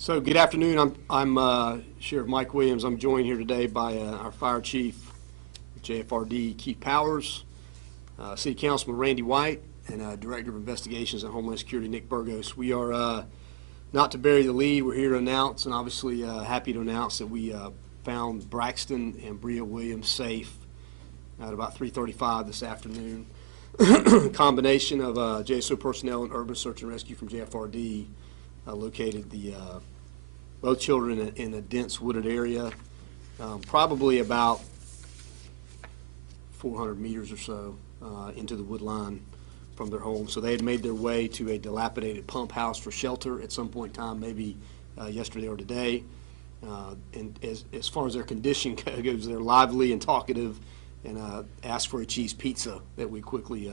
So good afternoon. I'm Sheriff Mike Williams. I'm joined here today by our Fire Chief, JFRD Keith Powers, City Councilman Randy White, and Director of Investigations and Homeland Security Nick Burgos. We are not to bury the lead. We're here to announce, and obviously happy to announce that we found Braxton and Bria Williams safe at about 3:35 this afternoon. Combination of JSO personnel and urban search and rescue from JFRD located both children in a dense wooded area, probably about 400 meters or so into the wood line from their home. So they had made their way to a dilapidated pump house for shelter at some point in time, maybe yesterday or today. And as far as their condition goes, they're lively and talkative, and asked for a cheese pizza that we quickly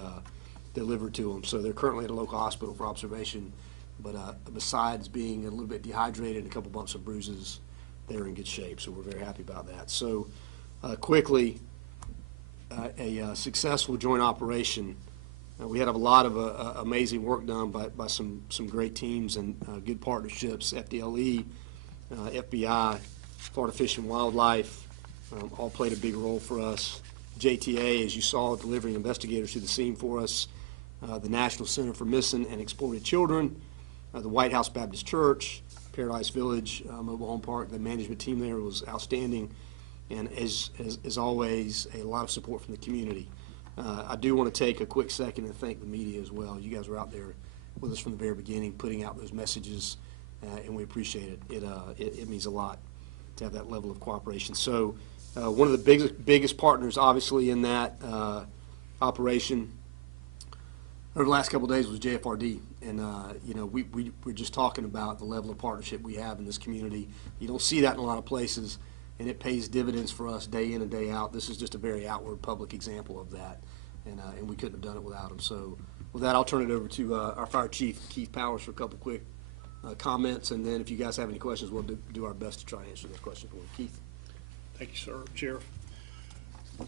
delivered to them. So they're currently at a local hospital for observation. But besides being a little bit dehydrated and a couple bumps and bruises, they're in good shape. So we're very happy about that. So quickly, a successful joint operation. We had a lot of amazing work done by some great teams and good partnerships. FDLE, FBI, Florida Fish and Wildlife all played a big role for us. JTA, as you saw, delivering investigators to the scene for us. The National Center for Missing and Exploited Children. The White House Baptist Church, Paradise Village Mobile Home Park, the management team there was outstanding, and as always, a lot of support from the community. I do want to take a quick second and thank the media as well. You guys were out there with us from the very beginning, putting out those messages, and we appreciate it. It means a lot to have that level of cooperation. So one of the biggest partners, obviously, in that operation over the last couple of days was JFRD. And, you know, we're just talking about the level of partnership we have in this community. You don't see that in a lot of places, and it pays dividends for us day in and day out. This is just a very outward public example of that, and we couldn't have done it without them. So with that, I'll turn it over to our Fire Chief, Keith Powers, for a couple quick comments, and then if you guys have any questions, we'll do our best to try and answer those questions for you. Keith. Thank you, sir. Sheriff.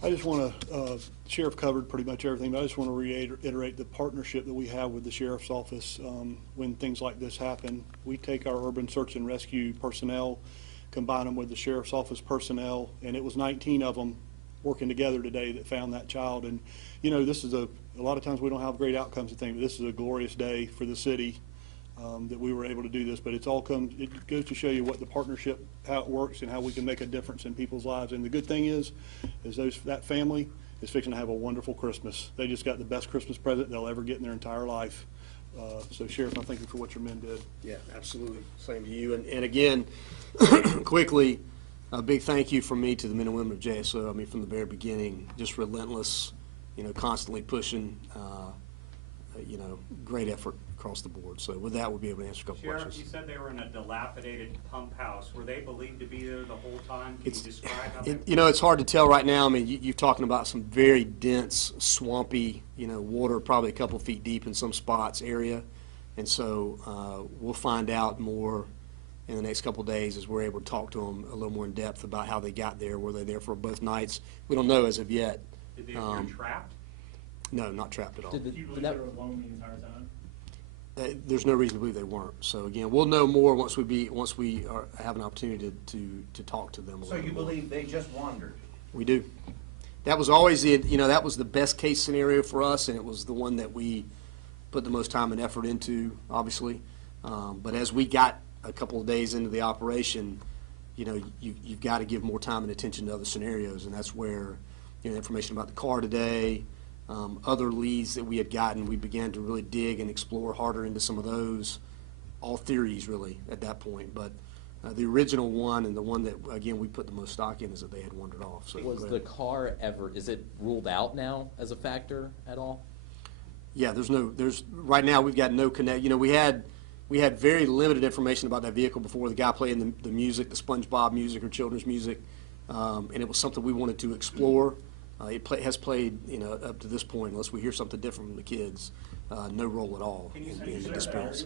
I just want to, Sheriff covered pretty much everything, but I just want to reiterate the partnership that we have with the Sheriff's Office when things like this happen. We take our urban search and rescue personnel, combine them with the Sheriff's Office personnel, and it was 19 of them working together today that found that child. And, you know, this is a lot of times we don't have great outcomes and things, but this is a glorious day for the city that we were able to do this. But it goes to show you what the partnership, how it works, and how we can make a difference in people's lives. And the good thing is that family is fixing to have a wonderful Christmas. They just got the best Christmas present they'll ever get in their entire life. So, Sheriff, I thank you for what your men did. Yeah, absolutely. Same to you. And again, quickly, a big thank you from me to the men and women of JSO. I mean, from the very beginning, just relentless, you know, constantly pushing, you know, great effort across the board. So with that, we'll be able to answer a couple questions. Sheriff, you said they were in a dilapidated pump house. Were they believed to be there the whole time? Can you describe how you know, it's hard to tell right now. I mean, you're talking about some very dense, swampy, you know, water probably a couple feet deep in some spots area. And so we'll find out more in the next couple of days as we're able to talk to them a little more in depth about how they got there. Were they there for both nights? We don't know as of yet. Did they appear trapped? No, not trapped at all. Do you believe they were alone the entire time? There's no reason to believe they weren't. So again, we'll know more once we have an opportunity to talk to them. So you believe they just wandered? We do. That was always that was the best case scenario for us, and it was the one that we put the most time and effort into, obviously. But as we got a couple of days into the operation, you know, you've got to give more time and attention to other scenarios, and that's where, you know, information about the car today. Other leads that we had gotten, we began to really dig and explore harder into some of those, all theories really at that point. But the original one and the one that, again, we put the most stock in is that they had wandered off. So was the car ever, is it ruled out now as a factor at all? Yeah, right now we've got no connect. You know, we had very limited information about that vehicle before. The guy playing the music, the SpongeBob music or children's music, and it was something we wanted to explore. It has played, you know, up to this point, unless we hear something different from the kids, no role at all in the disappearance.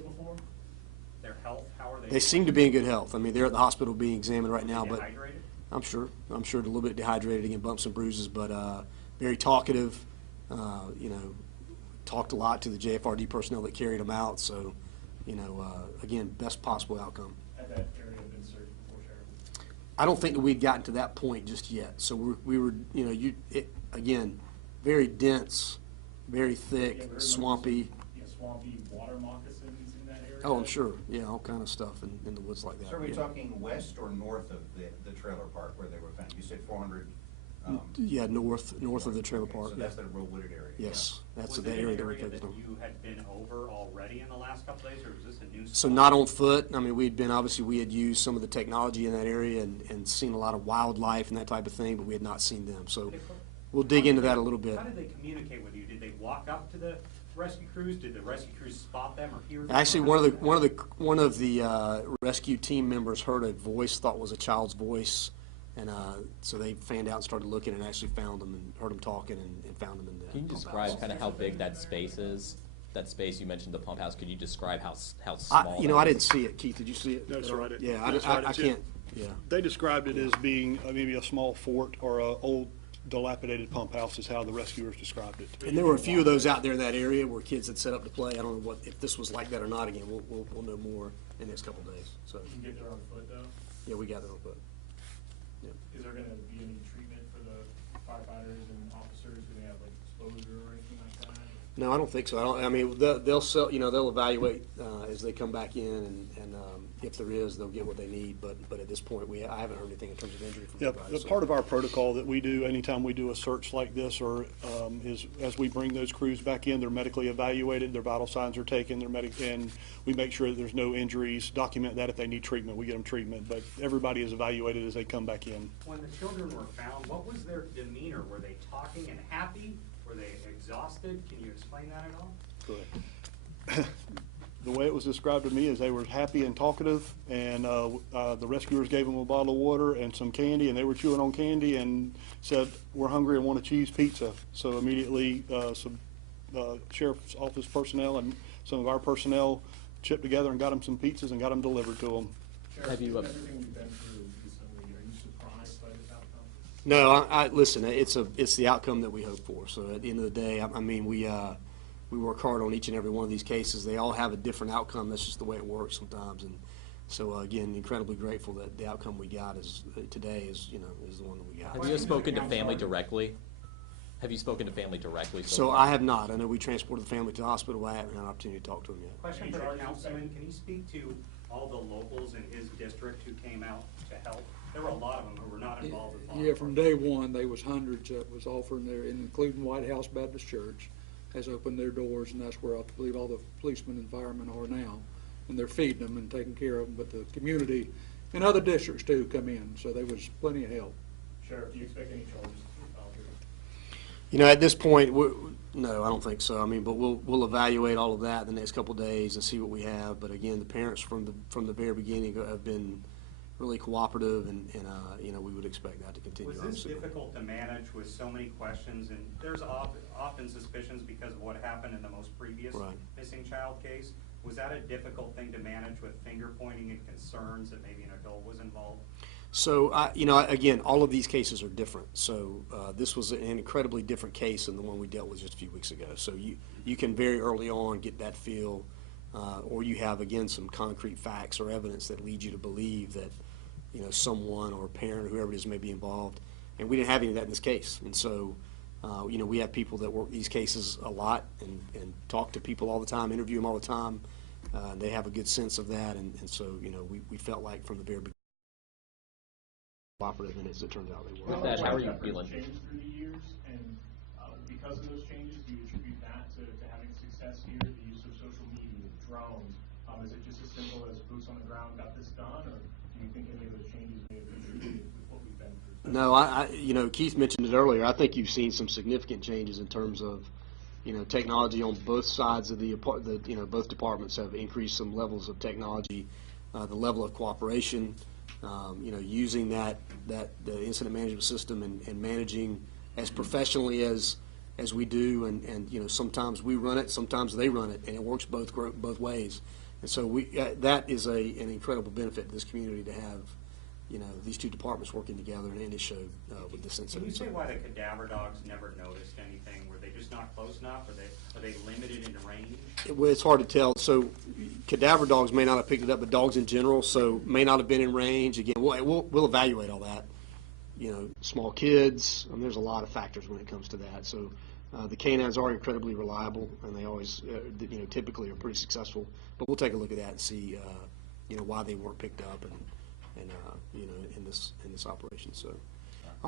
Their health, how are they? They seem to be in good health. I mean, they're at the hospital being examined right now, but Dehydrated? I'm sure a little bit dehydrated, again, bumps and bruises, but very talkative. You know, talked a lot to the JFRD personnel that carried them out. So, you know, again, best possible outcome. had that area been searched before, Sheriff? I don't think that we'd gotten to that point just yet. So we were, you know, again, very dense, very thick, Yeah, very swampy. Yeah, swampy water moccasins in that area? Oh, I'm sure. Yeah, all kind of stuff in the woods like that. So are we yeah. talking west or north of the trailer park where they were found? You said 400. Yeah, north of the trailer park. So yeah. that's the real wooded area. Yes, that's Was the it area an that we're area that focused on. you had been over already in the last couple days, or was this a new spot? So not on foot. I mean, obviously we had used some of the technology in that area and seen a lot of wildlife and that type of thing, but we had not seen them. So we'll dig into that a little bit. How did they communicate with you? Did they walk up to the rescue crews? Did the rescue crews spot them or hear them? Actually, one of the rescue team members heard a voice, thought was a child's voice, and so they fanned out and started looking and actually found them and heard them talking and found them in the Can you pump describe house. kind of how big that space is? That space, you mentioned the pump house, could you describe how small You know, that I is? didn't see it. Keith, did you see it? No, sir, I didn't. Yeah, No, sir, I I didn't see can't, it. yeah. They described it as being maybe a small fort or a old dilapidated pump house is how the rescuers described it. And there were a few of those out there in that area where kids had set up to play. I don't know if this was like that or not. Again, we'll know more in the next couple of days. So, You can get there on foot, though? yeah, we got that on foot. Is there gonna be any treatment for the firefighters and officers? Do they have like exposure or anything like that? No, I don't think so. I mean, they'll evaluate as they come back in, and if there is, they'll get what they need. But at this point, I haven't heard anything in terms of injury from Yeah, anybody. the part of our protocol that we do anytime we do a search like this, or is as we bring those crews back in, they're medically evaluated, their vital signs are taken, and we make sure that there's no injuries. Document that if they need treatment, we get them treatment. But everybody is evaluated as they come back in. When the children were found, what was their demeanor? Were they talking and happy? Were they exhausted? Can you explain that at all? Correct. The way it was described to me is they were happy and talkative, and the rescuers gave them a bottle of water and some candy, and they were chewing on candy and said, "We're hungry and want a cheese pizza." So immediately, some sheriff's office personnel and some of our personnel chipped together and got them some pizzas and got them delivered to them. Sheriff, Have you, given everything we've been through recently, are you surprised by this outcome? No, I listen. It's the outcome that we hope for. So at the end of the day, I mean, we work hard on each and every one of these cases. They all have a different outcome. That's just the way it works sometimes. And so again, incredibly grateful that the outcome we got today is the one that we got. Have you spoken to family directly? Have you spoken to family directly? So I have not. I know we transported the family to the hospital. I haven't had an opportunity to talk to them yet. Question for the councilman, can you speak to all the locals in his district who came out to help? There were a lot of them who were not involved with law Yeah, from day one, there was hundreds that was offering there, including White House Baptist Church has opened their doors, and that's where I believe all the policemen and firemen are now. And they're feeding them and taking care of them, but the community and other districts too come in, so there was plenty of help. Sheriff, do you expect any charges to be filed here? You know, at this point, no, I don't think so. I mean, but we'll evaluate all of that in the next couple of days and see what we have. But again, the parents from the very beginning have been really cooperative, and we would expect that to continue. Was this obviously. difficult to manage with so many questions? And there's often suspicions because of what happened in the most previous Right. missing child case. Was that a difficult thing to manage with finger pointing and concerns that maybe an adult was involved? So, again, all of these cases are different. So this was an incredibly different case than the one we dealt with just a few weeks ago. So you can very early on get that feel, or you have, again, some concrete facts or evidence that lead you to believe that, someone or a parent or whoever it is may be involved. And we didn't have any of that in this case. And so, we have people that work these cases a lot and talk to people all the time, interview them all the time. They have a good sense of that. And so, we felt like from the very beginning, cooperative, and as it turns out they were. With that, how are you feeling? Changed through the years, and because of those changes, do you attribute that to having success here, the use of social media, drones? Is it just as simple as boots on the ground got this done, or do you think any of those changes may have contributed with what we've been through? No, Keith mentioned it earlier. I think you've seen some significant changes in terms of, technology on both sides of both departments have increased some levels of technology, the level of cooperation, using the incident management system and managing as professionally as we do, and sometimes we run it, sometimes they run it, and it works both ways. And so that is an incredible benefit to this community to have, you know, these two departments working together, and it showed with this Can you incident. say why the cadaver dogs never noticed anything? Were they just not close enough? Are they limited in range? Well, it's hard to tell. So cadaver dogs may not have picked it up, but dogs in general, so may not have been in range. Again, we'll evaluate all that. You know, small kids, there's a lot of factors when it comes to that. So the canines are incredibly reliable, and they always, you know, typically are pretty successful. But we'll take a look at that and see, you know, why they weren't picked up and you know, in this operation. So.